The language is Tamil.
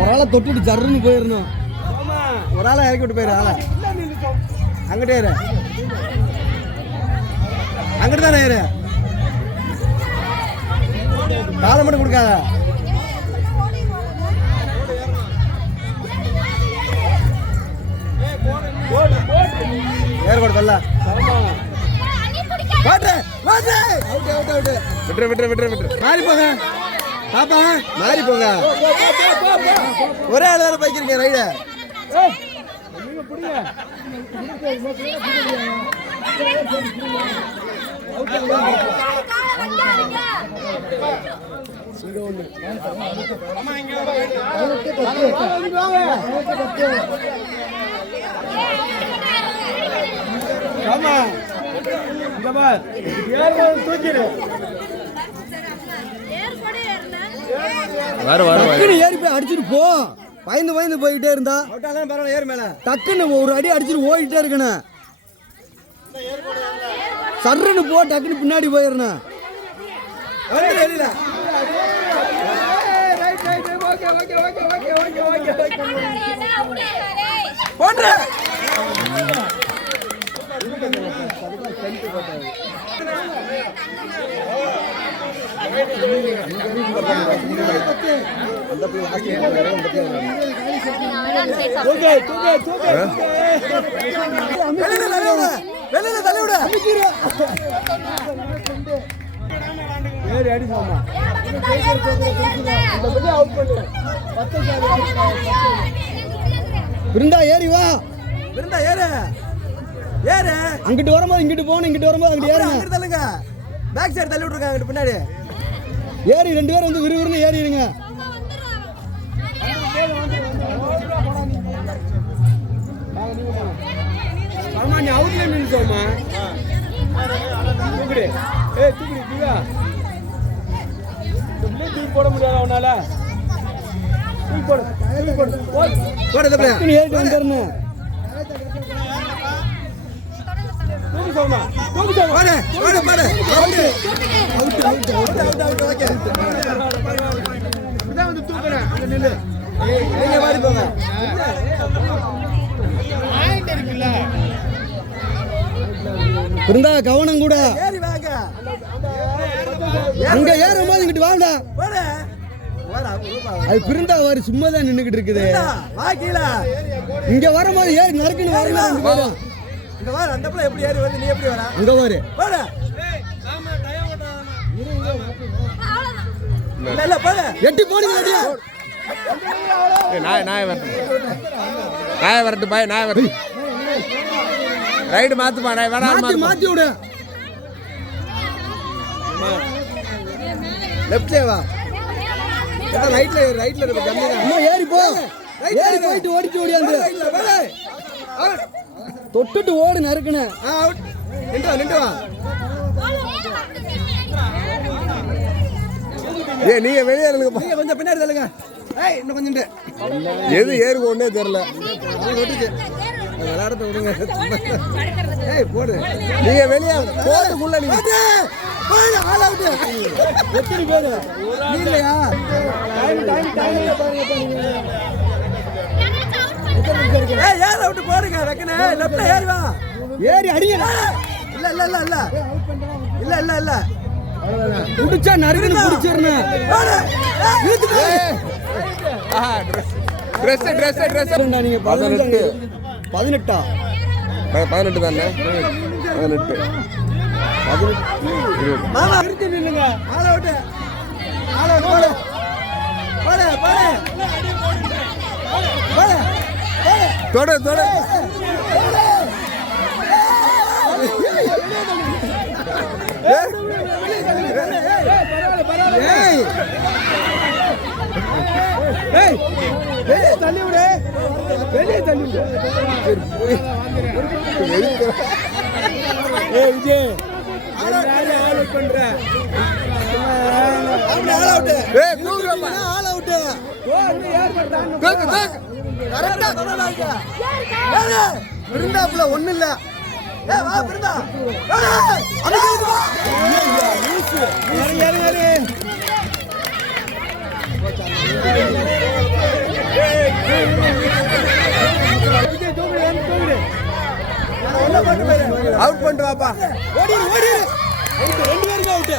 ஒரு ஆளை தொட்டுட்டு ஜர்னு போயிடணும். ஒரு ஆளை இறக்கி விட்டு போயிரு ஆளை. அங்கிட்டே இரு. அங்கிட்டு தானே இரு. காலை மட்டும் கொடுக்காத. விட்டுரு விட்டுரு விட்டுரு விட்டுரு மாறி போங்க பாப்பா மாறி போங்க ஒரே ஆள் வேற பைக்கிறீங்க ரைடு ஆமா இங்க பார் ஏறு தூக்கிடு வர வர வர. டக்குன்னு ஏறி போய் அடிச்சிட்டு போ. பயந்து பயந்து போயிட்டே இருந்தா. பரவாயில்ல ஏறு மேல டக்குன்னு ஒரு அடி அடிச்சிட்டு ஓடிட்டே இருக்கணும் சர்ருன்னு போ டக்குன்னு பின்னாடி போயிடணும் வெளியில. Right right okay okay okay okay okay okay okay போன்ற தூக்கு தூக்கு தூக்கு வெளியில தள்ளி விடு வெளியில தள்ளி விடு ஏறி அடி சாமா பிருந்தா ஏறி வா. பிருந்தா ஏறு. ஏறு. அங்கிட்டு வரும்போது இங்கிட்டு போகணும் இங்கிட்டு வரும்போது அங்கிட்டு ஏறுங்க. பேக் சைடு தள்ளி விட்டுருக்காங்க பின்னாடி. ஏறி ரெண்டு பேரும் வந்து விறுவிறுன்னு ஏறிடுங்க. ஆமா நீ அவுட்ல நின்னு சோமா தூக்குடு. ஏய் தூக்குடு தூக்கா தூக்கி போட முடியாது அவனால தூக்கி போடு தூக்கி போடு. போடு ஏறிட்டு வந்துடணும். ஓகே இதான் வந்து தூக்குறேன். அங்க நில்லு. நீங்க போங்க. இருந்தா கவனம் கூட. ஏறி வாங்க. அங்க ஏறும்போது இங்கிட்டு வாங்கடா அது பிருந்தா வாரு சும்மா தான் நின்னுகிட்டு இருக்குது இங்க வரும்போது ஏறி நறுக்குன்னு வரணும் இங்க வா அந்த பிள்ளை எப்படி ஏறி வந்து நீ எப்படி வர? அங்க வாரு. போடு. இல்ல இல்ல. போடு. எட்டி போடுங்க அடியா. ஏய், நாய் நாய் வரட்டும் நாய் பாய் நாய் வரட்டும் ரைடு மாத்துமா நாய். வேணாம் மாத்தி மாத்தி விடு. லெஃப்ட்ல வா. ரைட்ல ரைட்ல இருக்க கம்மி தான். அம்மா ஏறி போ. ஏறி போயிட்டு ஓடிச்சு ஓடியாந்து தொட்டுட்டு ஓடு நறுக்குன நின்று வா நின்று வா. ஏ நீங்க வெளியே இருங்க நீங்க கொஞ்சம் பின்னாடி தள்ளுங்க. ஏய் இன்னும் கொஞ்சம். எது ஏறு ஒண்ணே தெரியல. விளையாடத்த விடுங்க. ஏய் போடு. நீங்க வெளியே போட்டுக்குள்ள நீங்க ஆள் அவுட் எத்தனை பேரு? நீ இல்லையா ஏய் ஏற விட்டு போடுங்க ரக்கனே. லெஃப்ட்ல ஏறி வா. ஏறி அடிங்க. இல்ல இல்ல இல்ல இல்ல. இல்ல இல்ல இல்ல. புடிச்சா நறுக்குன்னு புடிச்சிரணும் ட்ரெஸ் ட்ரெஸ் ட்ரெஸ் நீங்க பதினெட்டு. பதினெட்டா. பதினெட்டு? தானே? பதினெட்டு. நிறுத்தி நில்லுங்க ஆள விட்டு. ஆள விட்டு தொட தொட. தள்ளி விடு. வெளியே தள்ளி விடு. ஏய் விஜய். பண்ற ஆள் அவுட் தூக்குறப்பா ரைட்டு கரெக்டா சொன்னாங்க விருந்தாப்புல ரெண்டு பேருக்கு அவுட்